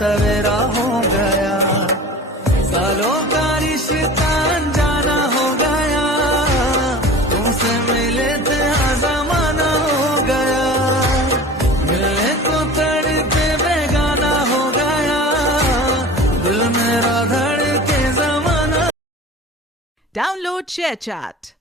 सवेरा हो गया, सालों का रिश्ता अनजाना हो गया, तुमसे मिले थे जमाना हो गया, मिलने को तड़पे बेगाना हो गया, दिल मेरा धड़के जमाना। Download ShareChat.